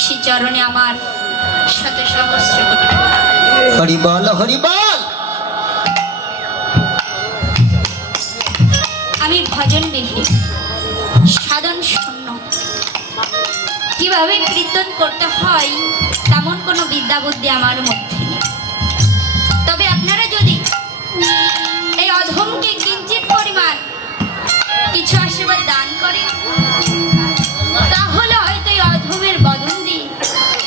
শ্রী চরণে আমার শত সহস্র কোটি হরি বল হরি বল। আমি ভজন বিহীন, সাধন শূন্য। কিভাবে কীর্তন করতে হয় তেমন কোনো বিদ্যা বুদ্ধি আমার মধ্যে নেই। তবে আপনারা যদি এই অধমকে কিঞ্চিত পরিমাণ কিছু আশীর্বাদ দান করেন, তাহলে হয়তো এই অধমের বদন দিয়ে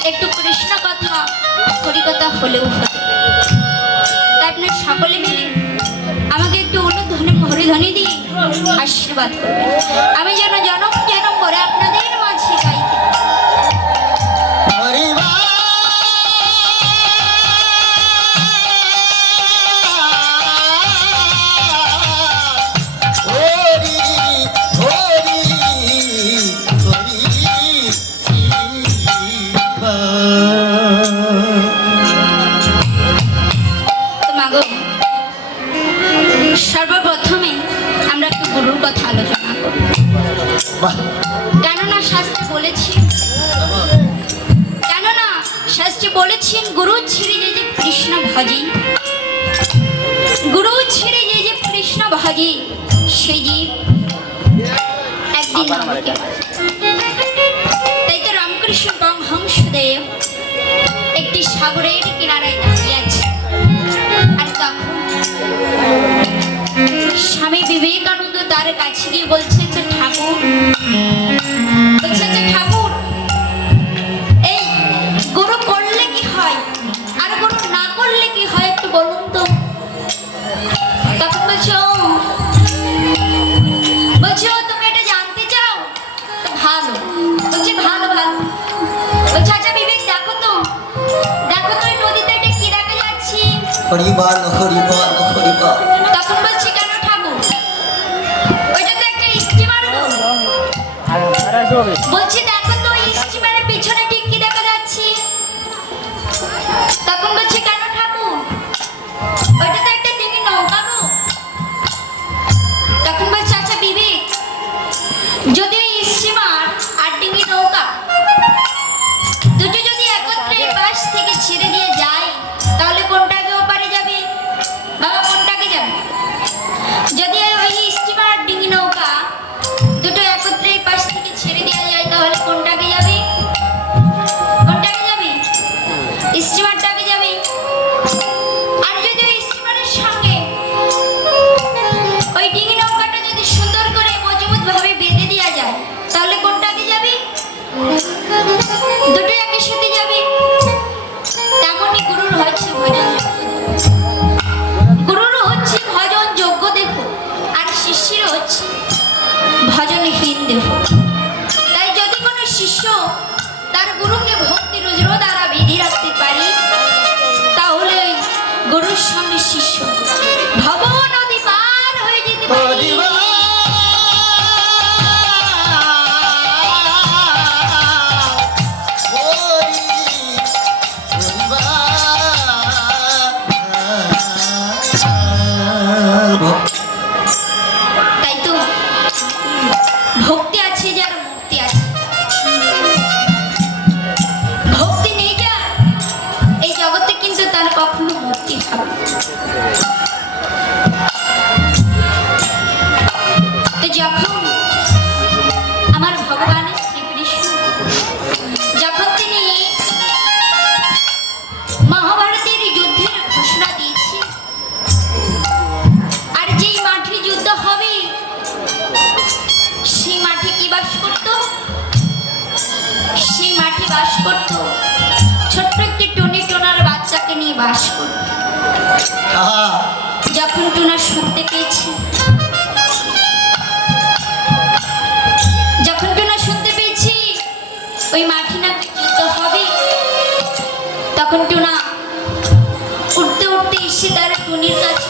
একটু কৃষ্ণ কথা হরিকথা হলেও হতে পারে। তাই আপনার সকলে মিলে আমাকে একটু অনুধ্বনি হরিধ্বনি দিয়ে আশীর্বাদ করবেন, আমি যেন জনম জনম করে আপনাদের মাঝে গাইতে হরি বল হরি হরি হরি তো মাগো, সর্বপ্রথমে আমরা একটু গুরুর কথা আলোচনা করব। বাহ কেননা শাস্ত্রে বলেছেন গুরু ছিঁড়ে যে কৃষ্ণ ভজে, গুরু ছিঁড়ে যে কৃষ্ণ ভজে সেই জীব একদিন আমাকে। তাই তো রামকৃষ্ণ পরমহংসদেব একটি সাগরের কিনারায় দাঁড়িয়ে আছে। আর তখন স্বামী বিবেকানন্দ তার কাছে গিয়ে বলছে যে ঠাকুর, বলছে যে ঠাকুর, এই গুরু করলে কি হয় আর গুরু না করলে কি হয় একটু বলুন তো। তখন বলছো তুমি এটা জানতে চাও, তো ভালো। বলছে ভালো ভালো। বলছে আচ্ছা বিবেক, দেখো তো এই নদীতে এটা কি দেখা যাচ্ছে? হরি বল হরি বল হরি বল। তখন বলছি কেন ঠাকুর, ওইটা তো একটা স্টিমার গো। বলছি দেখো তো স্টিমারের পিছনে ঠিক কি দেখা যাচ্ছে? তখন বলছি কেন ঠাকুর, ওইটা তো একটা ডিঙি নৌকা গো। তখন বলছে আচ্ছা বিবেক, যদি ওই স্টিমার আর ডিঙি নৌকা দুটো যদি একত্রে পাশ থেকে ছেড়ে দিয়ে যায়, তাহলে কোনটাকে ওপারে যাবে? বাবা কোনটাকে যাবে? যদি ওই স্টিমার আর ডিঙি নৌকা দুটো একত্রে পাশ থেকে ছেড়ে দেওয়া যায়, তাহলে কোনটাকে যাবে? কোনটাকে যাবে? স্টিমারটাকে যাবে। আর যদি ওই স্টিমারের সঙ্গে ওই ডিঙি নৌকাটা যদি সুন্দর করে মজবুত ভাবে বেঁধে দেওয়া যায়, তাহলে কোনটাকে যাবে? দুটো একই সাথে যাবে। তেমনই গুরুর হচ্ছে ভজন, গুরুর হচ্ছে ভজন যোগ্য দেহ, আর শিষ্যের হচ্ছে ভজনহীন দেহ। তাই যদি কোনো শিষ্য তার গুরুকে ভক্তি রুদ্র দ্বারা বেঁধে রাখতে পারে, তাহলে গুরুর সঙ্গে শিষ্য ভব নদী পার হয়ে যেতে পারে। হরি বল হরি হরি বল। তাই তো ভক্তি আছে যার মুক্তি আছে। ভক্তি নেই যার, এই জগতে কিন্তু তার কখনো মুক্তি হবে না। তো যখন আমার ভগবান শ্রীকৃষ্ণ যখন তিনি মহাভারতের যুদ্ধের ঘোষণা দিয়েছে, আর যেই মাঠে যুদ্ধ হবে সেই মাঠে কি বাস করত? সেই মাঠে বাস করত ছোট্ট একটি টুনি টোনার বাচ্চাকে নিয়ে বাস করত। আহা যখন টুনা শুনতে পেয়েছে, ওই মাঠে নাকি যুদ্ধ হবে, তখন টুনা উঠতে উঠতে এসে তার টুনির কাছে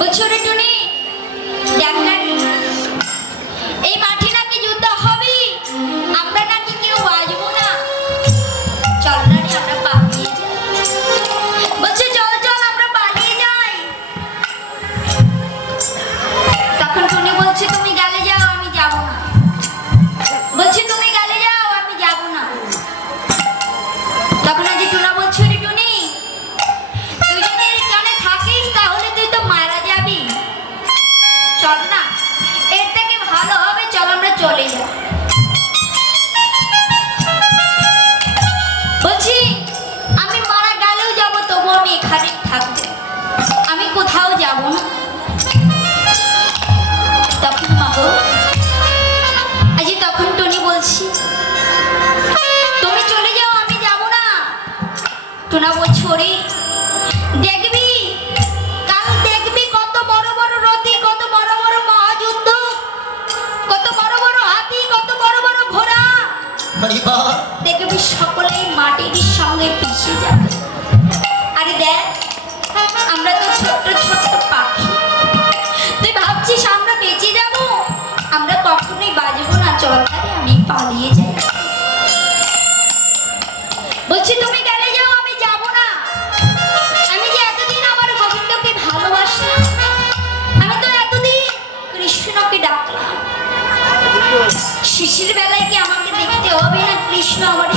বলছে, রে টুনি, দেখ না রে, এই মাঠে নাকি যুদ্ধ হবে, আমরা নাকি কেউ বাঁচবো না, চল না রে আমরা পালিয়ে যাই। বলছে চল চল আমরা পালিয়ে যাই। তখন টুনি বলছে তুমি গেলে যাও, আমি যাব না। বলছে তুমি গেলে তখন আজ টুনা বলছে, রে টুনি, তুই যদি এখানে থাকিস তাহলে তুই তো মারা যাবি। চল না, এর থেকে ভালো হবে চল আমরা চলে যাই। বলছি আমি মারা গেলেও যাবো, তবু আমি এখানেই থাকবো, আমি কোথাও যাব না। তখন মাগো আজ তখন টুনি বলছি, তুমি চলে যাও, আমি যাব না। টুনা বলছে, ওরে দেখবি কাল দেখবি কত বড় বড় রথি, কত বড় বড় মহাযুদ্ধ, কত বড় বড় হাতি, কত বড় বড় ঘোড়া, হরি বল। দেখবি সকলেই মাটির সঙ্গে পিষে যাবে। আরে দেখ আমরা তো ছোট্ট ছোট্ট পাখি, তুই ভাবছিস আমরা বেঁচে যাব? আমরা কখনোই বাঁচবো না, চল তাহলে আমি পালিয়ে যাই। বলছি তুমি গেলে যাও, আমি যাব না। আমি যে এতদিন আমার গোবিন্দকে ভালোবাসলাম, আমি তো এতদিন কৃষ্ণকে ডাকলাম, শিশির বেলায় কি আমাকে দেখতে হবে না কৃষ্ণ আমার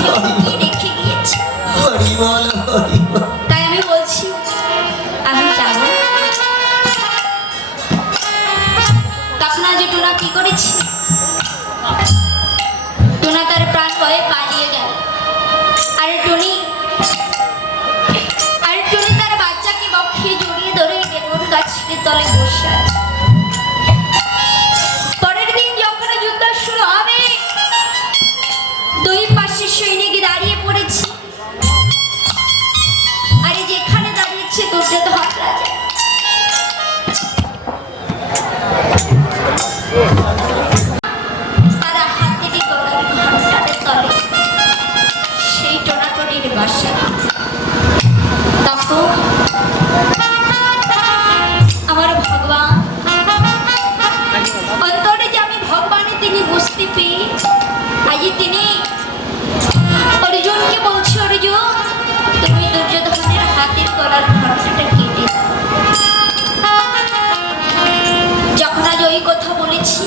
কি রেখে গিয়েছে? হরি বল, হরি বল। তাই আমি বলছি আমি যাব। তখন আজ টুনা কি করেছি, টুনা তার প্রাণ ভয়ে পালিয়ে গেল। আর টুনি তার বাচ্চাকে বক্ষে জড়িয়ে ধরে বেগুন গাছের তলে বসে আছে। পরের দিন যখন যুদ্ধ শুরু হবে, দুই পাশে সৈনিক দাঁড়িয়ে পড়েছে। আরে যেখানে দাঁড়িয়েছে দুর্যোধন রাজা, তারা হাতেরই গলার ঘণ্টার তলে সেই টোনাটনির বাসা। তখন আমার ভগবান অন্তরে যে আমি ভগবানে তিনি বুঝতে পেয়ে আজ তিনি অর্জুনকে বলছে, অর্জুন তুমি দুর্যোধনের হাতের গলার ঘণ্টাটা কেটে দাও। যখন আজ ওই কথা বলেছি,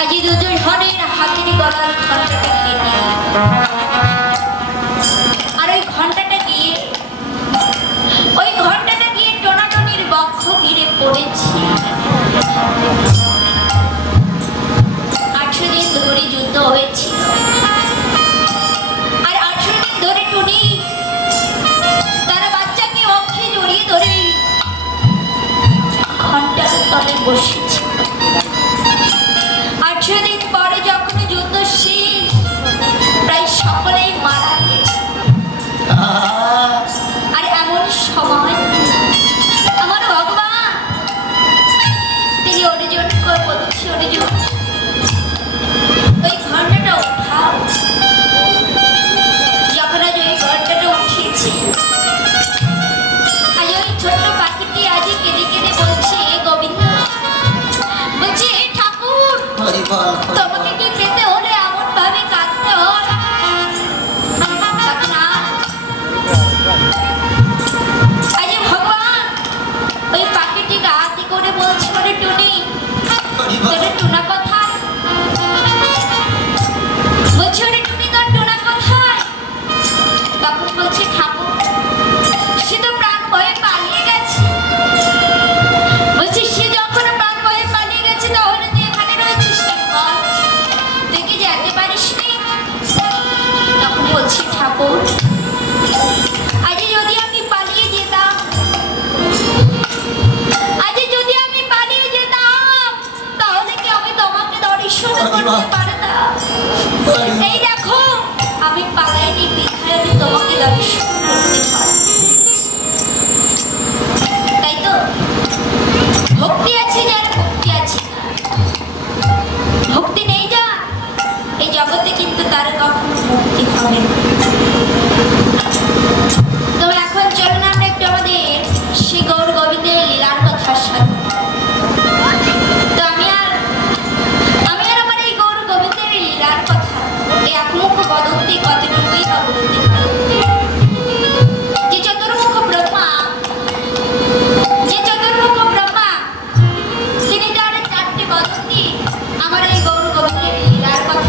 আজ দুর্যোধনের হাতের গলার ঘণ্টাটা কেটে আর ওই ঘণ্টাটা গিয়ে টোনাটনির বক্ষ ঘিরে পড়েছি। 8 দিন ধরে যুদ্ধ হয়েছিল, আর 8 দিন ধরে টুনি তার বাচ্চাকে অক্ষে জড়িয়ে ধরে ঘণ্টার তলে বসেছে। 8 দিন পরে যখন যুদ্ধ শেষ, প্রায় সকলেই মারা গেছে। আর এমন সময় আমার ভগবান তিনি অর্জুনকে বলছে, অর্জুন ওই ঘণ্টাটা উঠাও। যখন আজ ওই ঘণ্টাটা উঠিয়েছি, আজ ওই ছোট্ট পাখিটি আজ কেঁদে কেঁদে বলছে, গোবিন্দ বলছে, ঠাকুর হরি বল, হরি তোমাকে বল। কি পেতে হলে এমন ভাবে কাঁদতে হয়? তখন আজ ভগবান ওই পাখিটিকে হাতে করে বলছে, ওরে টুনি হরি বল। তোর টুনা কোথায়? বলছে, ওরে টুনি তোর টুনা কোথায়? তখন বলছে, ঠাকুর সে তো প্রাণ ভয়ে পালিয়ে গেছে। বলছে, সে যখন প্রাণ ভয়ে পালিয়ে গেছে তাহলে তুই এখানে রয়েছিস কেন বল? তুই কি যেতে পারিস নি? তখন বলছি, ঠাকুর আজ যদি আমি পালিয়ে যেতাম, তাহলে কি আমি তোমাকে দর্শন করতে পারতাম? এই দেখো আমি পালাইনি বিধায় আমি তোমাকে দর্শন করতে পারি। তাই তো ভক্তি আছে যার, ভক্তি আছে না। ভক্তি নেই যা এই জগতে কিন্তু তার কখনো মুক্তি হবে না। তো এখন চলুন আমরা একটু আমাদের শ্রী গৌর গোবিন্দের লীলার কথা শুনি। তো আমি আর আমার এই গৌর গোবিন্দের লীলার কথা এই একমুখ বদন্তি কতটুকুই বা বলতে পারি। যে চতুর্মুখ ব্রহ্মা তিনি তার 4টি বদন্তি আমার এই গৌর গোবিন্দের লীলার কথা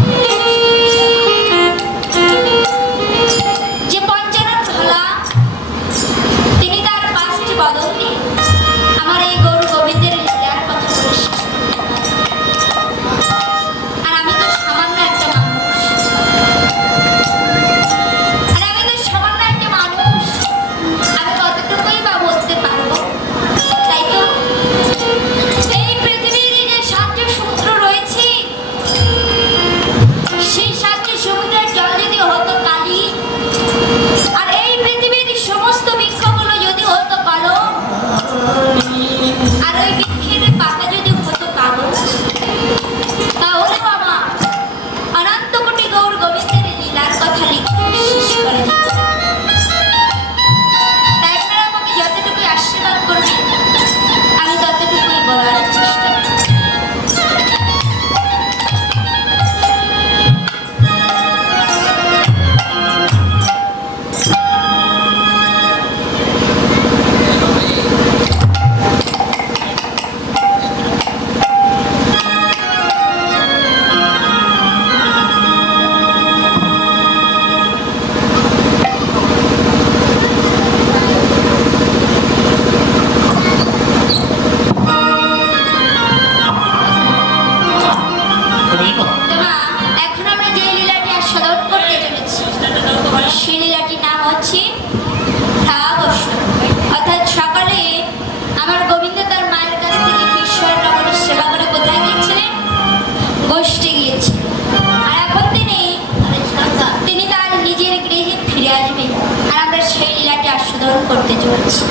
করতে চলছি।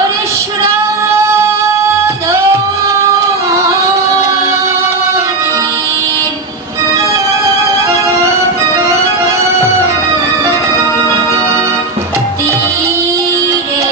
ওরে সুরাধনের তীরে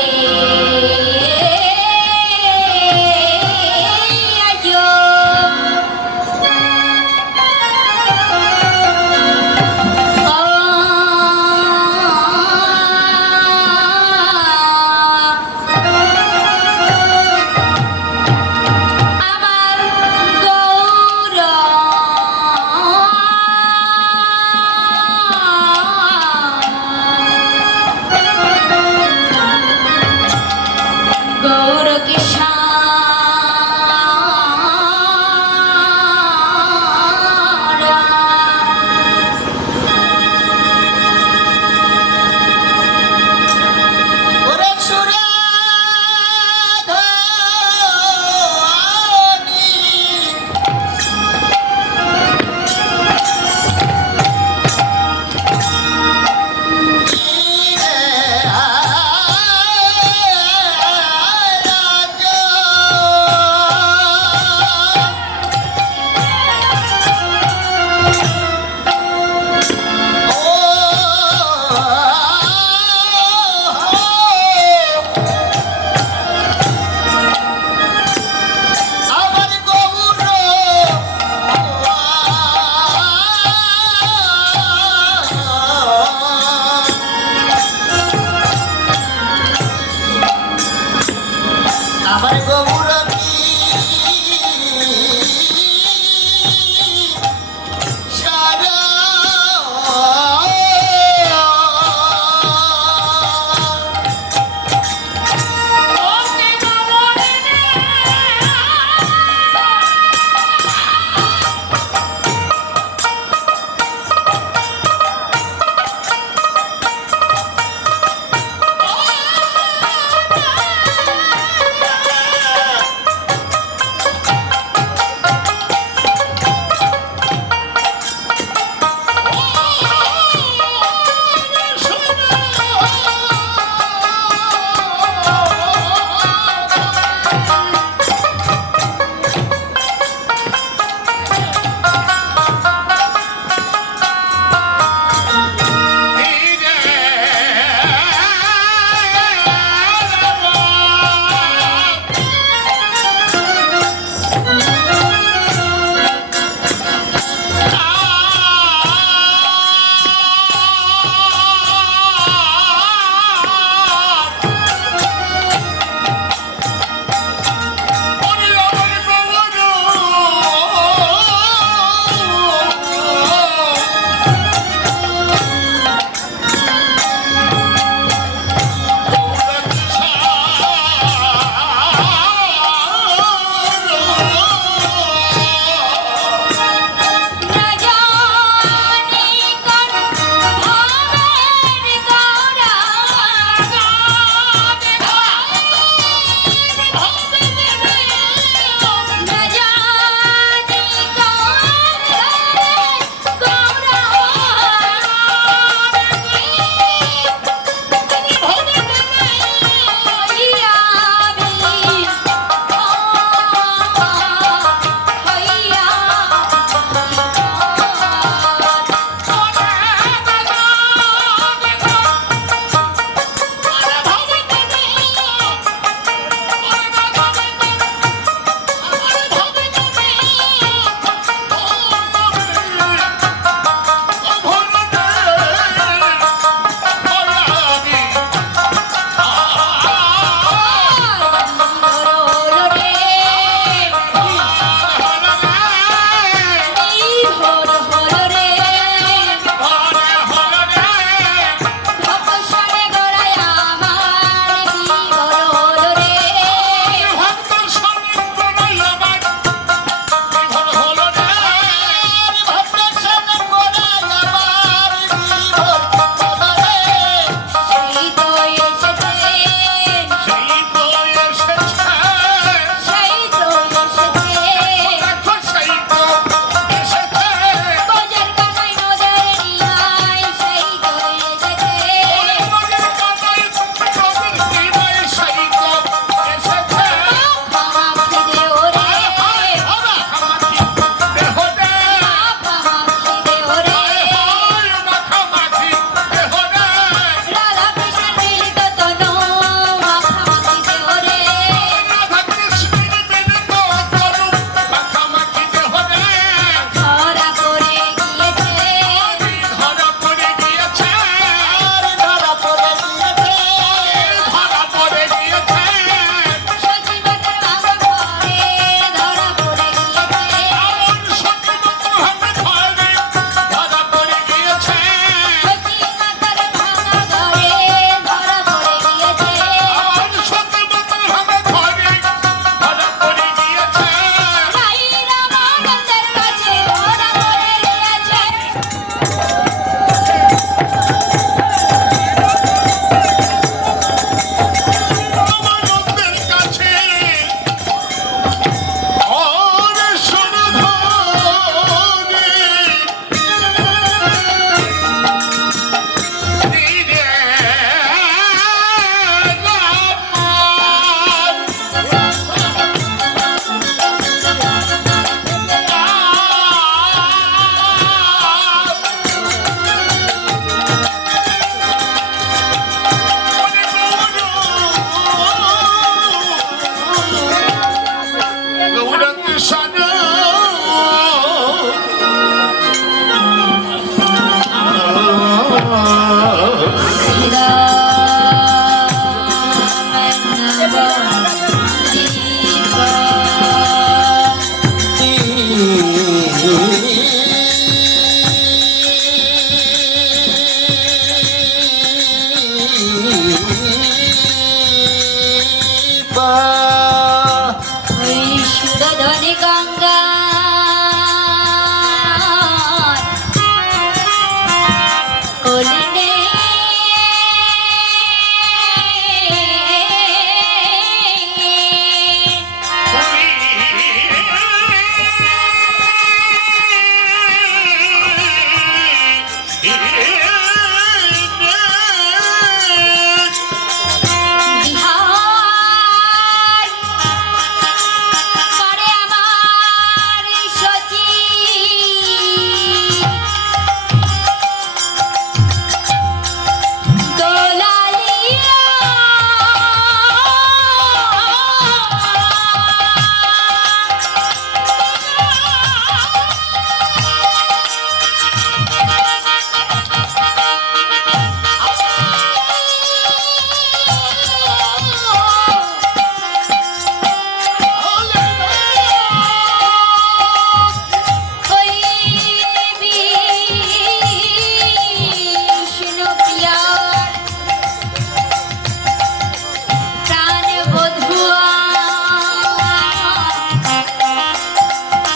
সুরধনে গঙ্গা কলিনে বিহার করে আমার সচি দোলালিয়া ওই বিষ্ণু প্রিয়ার প্রাণ বধুয়া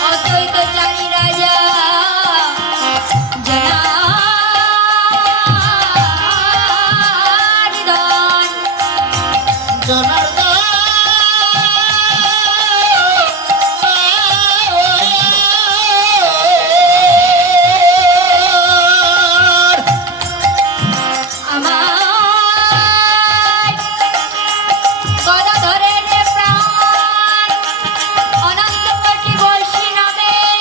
অদ্বৈতচারী রাজা জনার্দন আমার গদাধরের প্রাণ অনন্ত কোটি বৈষ্ণবের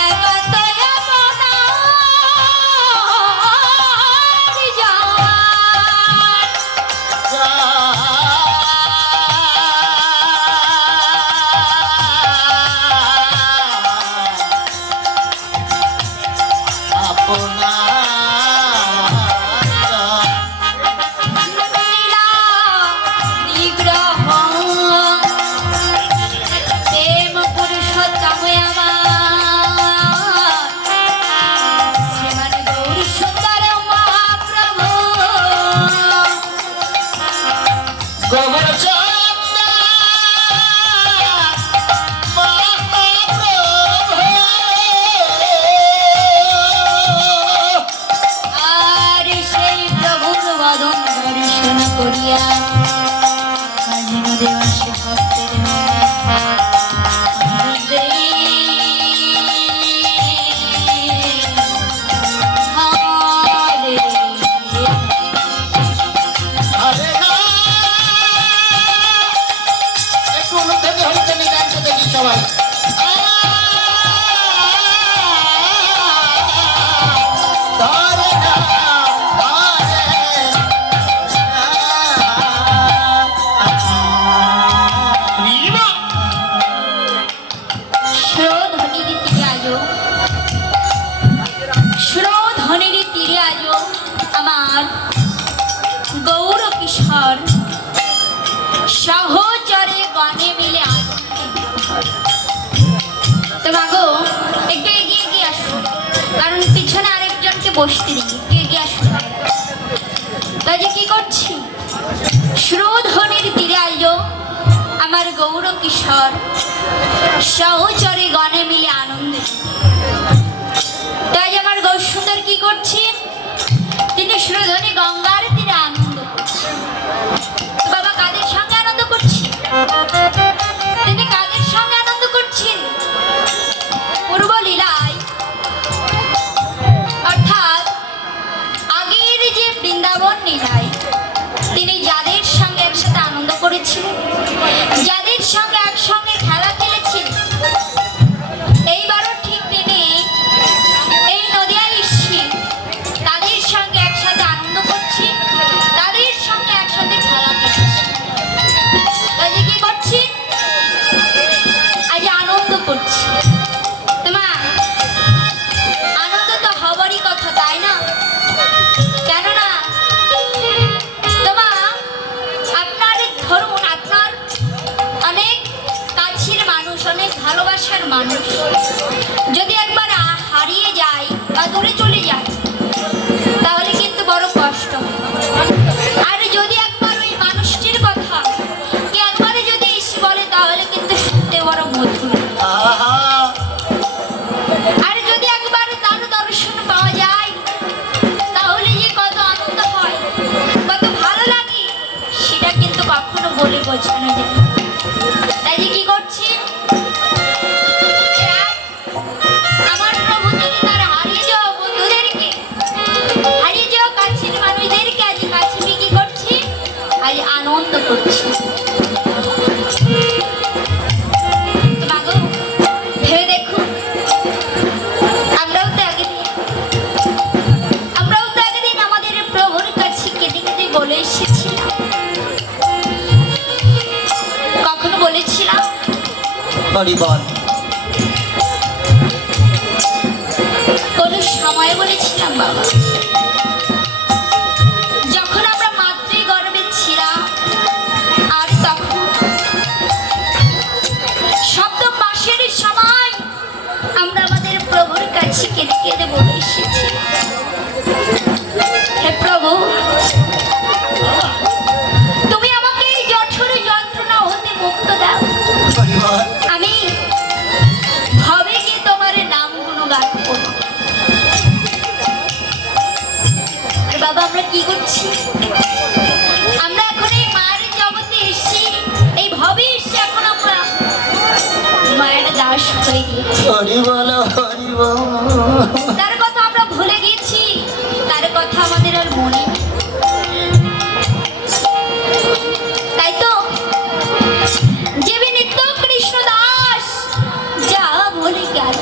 একান্তই আপনার যাওয়ার লীলা নিগ্রহ প্রেম পুরুষোত্তম আমার শ্রীমান গৌর সুন্দর মহাপ্রভু আর সেই প্রভুর বদন দর্শন করিয়া যেন দেবাসে ভক্তের হৃদয়ে হরে একটু অনুধ্যানে হইতে গানটা দেখি সবাই ধরে না, শ্রোধনের তীরে আজো শ্রোধনের তীরে আজো আমার গৌর কিশোর সহচরে বনে মিলে তো মাগো একটু এগিয়ে এগিয়ে আসুন কারণ পিছনে আরেকজনকে বসতে দিই একটু এগিয়ে আসুন তাই যে কি করছি শ্রোধনের তীরে আজো আমার গৌর কিশোর সহচরে গণে মিলে আনন্দে তাই আমার গৌর সুন্দর কি করছি তিনি শ্রোধনে গঙ্গার তীরে আনন্দ করছে তো বাবা কাদের সঙ্গে আনন্দ করছি তিনি কাদের সঙ্গে আনন্দ করছেন পূর্ব লীলায় অর্থাৎ আগের যে বৃন্দাবন লীলায় তিনি যাদের সঙ্গে একসাথে আনন্দ করেছিলেন যাদের সঙ্গে একসঙ্গে খেলা খেলেছিলেন এইবারও ঠিক তিনি এই নদিয়া ইস্যি তাদের সঙ্গে একসাথে আনন্দ করছি তাদের সঙ্গে একসাথে খেলা ভালোবাসার মানুষ যদি একবার হারিয়ে যায় বা দূরে চলে যায় তাহলে কিন্তু বড় কষ্ট হয়। আর যদি একবার ওই মানুষটির কথা কি একবারে যদি এসে বলে তাহলে কিন্তু শুনতে বড় মধুর। আহা আর যদি একবার তার দর্শন পাওয়া যায় তাহলে যে কত আনন্দ হয় কত ভালো লাগে সেটা কিন্তু কখনো বলে বোঝানো যায় না। তাই যে কি করছি আমার প্রভু তিনি তার হারিয়ে যাওয়া বন্ধুদেরকে হারিয়ে যাওয়া কাছের মানুষদেরকে আজ কাছে পেয়ে কি করছি আজ আনন্দ করছি। তো মাগো ভেবে দেখুন আমরাও তো একদিন আমাদের প্রভুর কাছে কেঁদে কেঁদে বলে এসেছিলাম। কখনো বলেছিলাম হরিবল কোন সময় বলেছিলাম বাবা যখন আমরা মাতৃ গর্ভে ছিলাম আর তখন সপ্তম মাসের সময় আমরা আমাদের প্রভুর কাছে কেঁদে কেঁদে বলে এসেছি হে প্রভু তুমি আমাকে এই জঠর যন্ত্রণা হতে মুক্ত দাও। হরিবল আমি ভাবে কি তোমার নাম গুণগান করব। আর বাবা আমরা কি করছি আমরা এখন এই মায়ের জগতে এসেছি এই ভাবে এসেছি এখন আমরা মায়ের দাস হয়ে গিয়েছি। হরিবল হরিবল তার কথা আমরা ভুলে গেছি তার কথা আমাদের আর মনে নেই। তাই তো জীবে নিত্য কৃষ্ণ দাস যা বলে গেল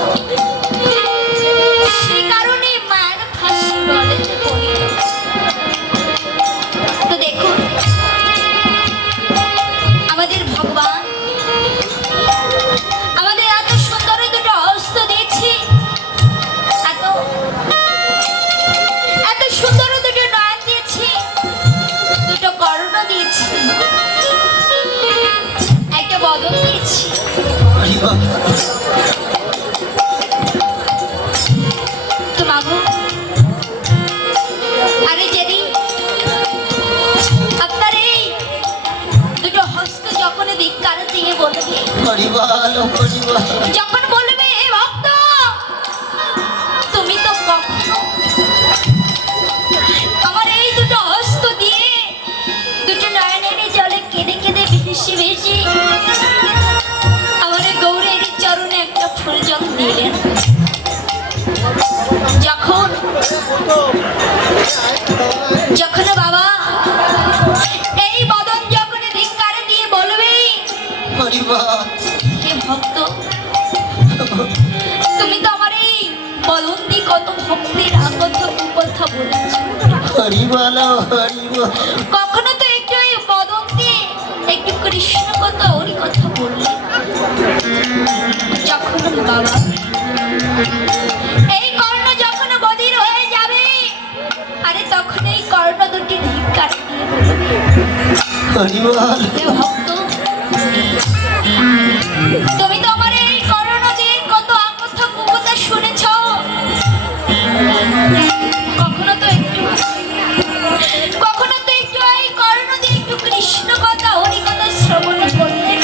সে কারণে মায়ের ফাঁসি বলেতে পড়ি। তো দেখুন আমাদের ভগবান আমাদের এত সুন্দর দুটো হস্ত দিয়েছি এত এত সুন্দর দুটো নয়ন দিয়েছি দুটো কর্ণ দিয়েছি একটা বদন দিয়েছি। হরিবল তো মাগো আরে যেদিন আপনার এই দুটো হস্ত যখন ধিক্কার দিয়ে বলবে হরিবল হরিবল যখন বলবে এ ভক্ত তুমি তো কখনো আমার এই দুটো হস্ত দিয়ে দুটো নয়নের জলে কেঁদে কেঁদে ভেসে ভেসে আমার এই গৌরের চরণে একটা ফুল জল দিলেন। যখন যখন বাবা এই বদন যখন ধিক্কার দিয়ে বলবে হরিবল হে ভক্ত তুমি তো আমার এই বদন দিয়ে কত ভক্তির কত কুকথা বলেছ হরিবল হরিবল কখনো তো একটু এই বদন দিয়ে একটু কৃষ্ণ কথা হরি কথা বললে যখন বাবা এই কর্ণ যখন বধির হয়ে যাবে আরে তখন এই কর্ণ দুটি ধিক্কার দিয়ে বলবে হরিবল হে ভক্ত তুমি তো আমার এই করোনাদের কত আকথা কুকথা শুনেছ কখনো তো একটু এই করোনাদের একটু কৃষ্ণ কথা হরি কথা শ্রবণ করলে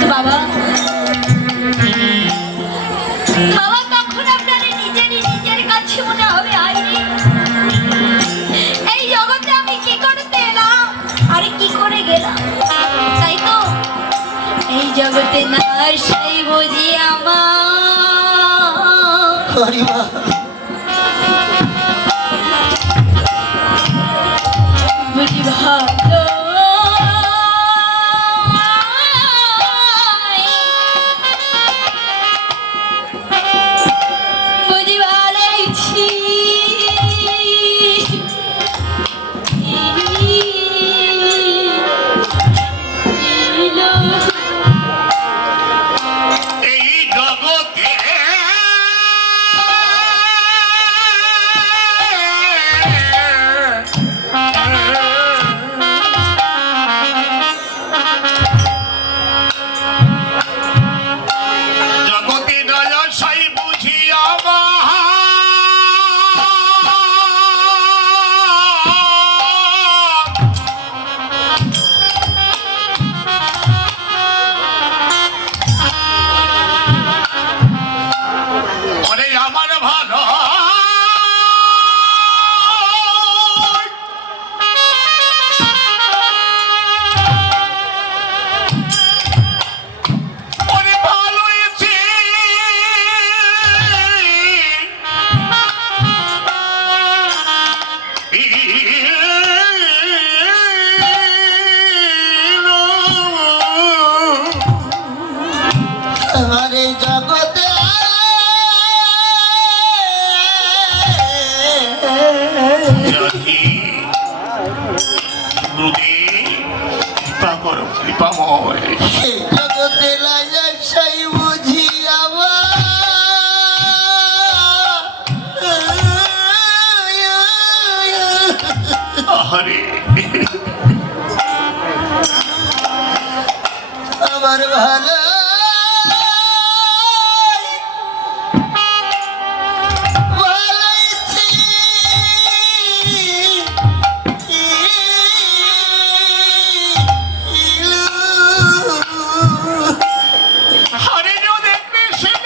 তো বাবা বাবা তখন আপনার নিজের কাছে মনে হবে আইনি এই জগতে আমি কি করতে এলাম আরে কি করে গেলাম। তাই তো এই জগতে না সেই বুঝি আমার হরিবল বুঝি ভালো বুঝি ভালোইছি এই জগতে রক্ষা করো কৃপাময়। এই জগতে রাজা সাই বুঝি আহারে আমার ভালো হরে যদি কৃষ্ণ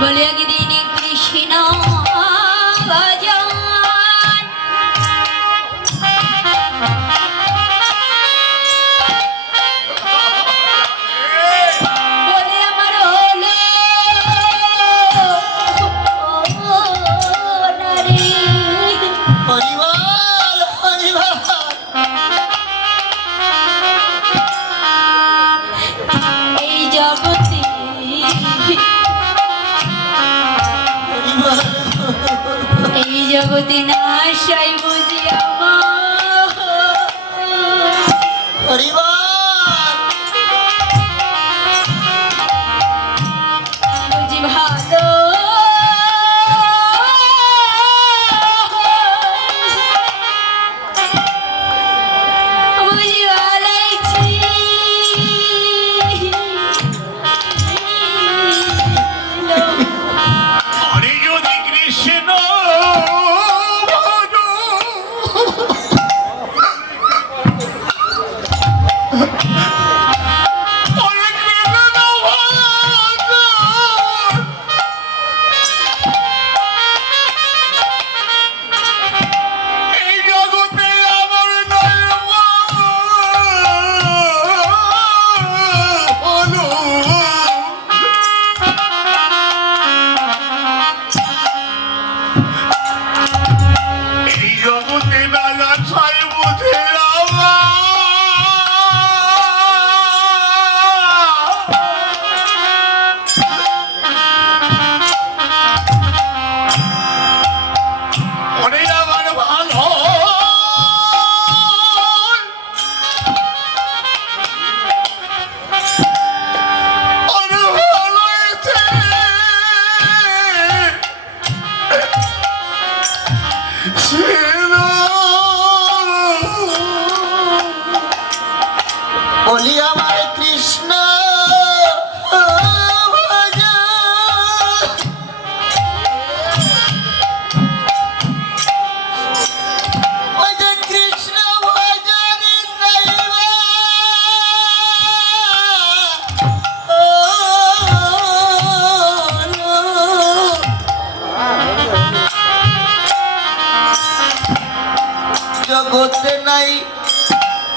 বলিয়া কি দিনে কৃষ্ণ ভজন বলে আমার হলো নারী হরিবল হরিবল এই জগতে এই জগতে না আসাই বুঝি আমার হরিবল বুঝি ভালো বুঝি ভালাইছি হরে যদি কৃষ্ণ ভজ হরে কৃষ্ণ ভজ এই জগতে আমার হলো এই জগতে রাজা ছাই বুঝে অনেক আমার ভালো অনেক ভালো হয়েছে ছিল বলি আমার কৃষ্ণ ভজন ওই যে কৃষ্ণ ভজন জগতে নাই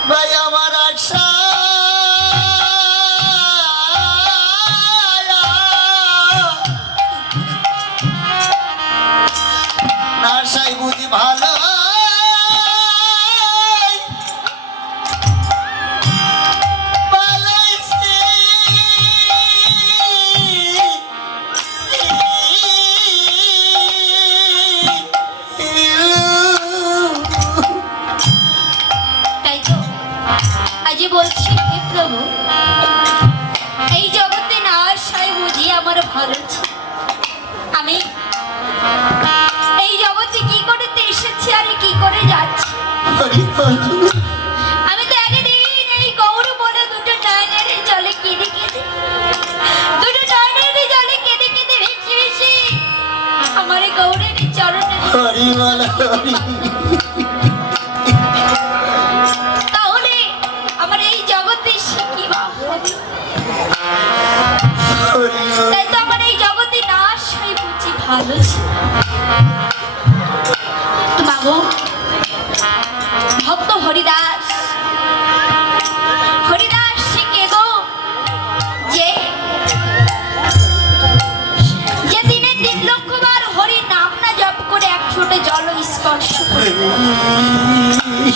ভাই আমার আশা নাশাই বুঝি ভালো ভালো ছিল। আমি এই জগতে কি করতে এসেছি আর কি করে যাচ্ছি। হরি বল আমি তো একদিন এই গৌর বলে দুটো নয়নের জলে কেঁদে কেঁদে দুটো নয়নের জলে কেঁদে কেঁদে ভেসে ভেসে আমার এই গৌরের চরণে। হরি বল হরি তাহলে আমার এই জগতে সে কি বা হবে? হরি বল তাই তো আমার এই জগতে নাশ হয়ে বুঝি ভালো ছিল। তো বাবু ভক্ত হরিদাস হরিদাস সে কে গো? যে যে দিনে 3 লক্ষ বার হরি নাম না জপ করে 1 ফোঁটা জল স্পর্শ করে,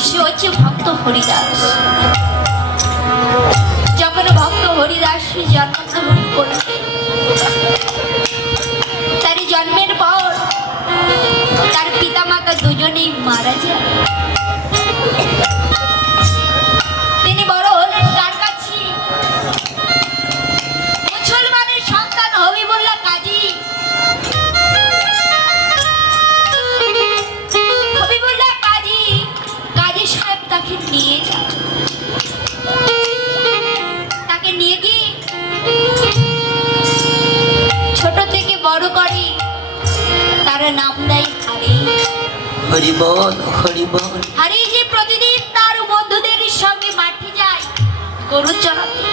সে হচ্ছে ভক্ত হরিদাস। যখন ভক্ত হরিদাস জন্মগ্রহণ করবে, তার জন্মের পর তার পিতা মাতা দুজনেই মারা যায়। তিনি বড় হলেন কার কাছে? মুসলমানের সন্তান হবিবুল্লাহ কাজী। হবিবুল্লাহ কাজী কাজী সাহেব তাকে নিয়ে যান। তাকে নিয়ে গিয়ে ছোট থেকে বড় করে, তার নাম দেয় হারি। হরি বল হরি বল হারি যে প্রতিদিন তার বন্ধুদের সঙ্গে মাঠে যায় গরু চড়াতে।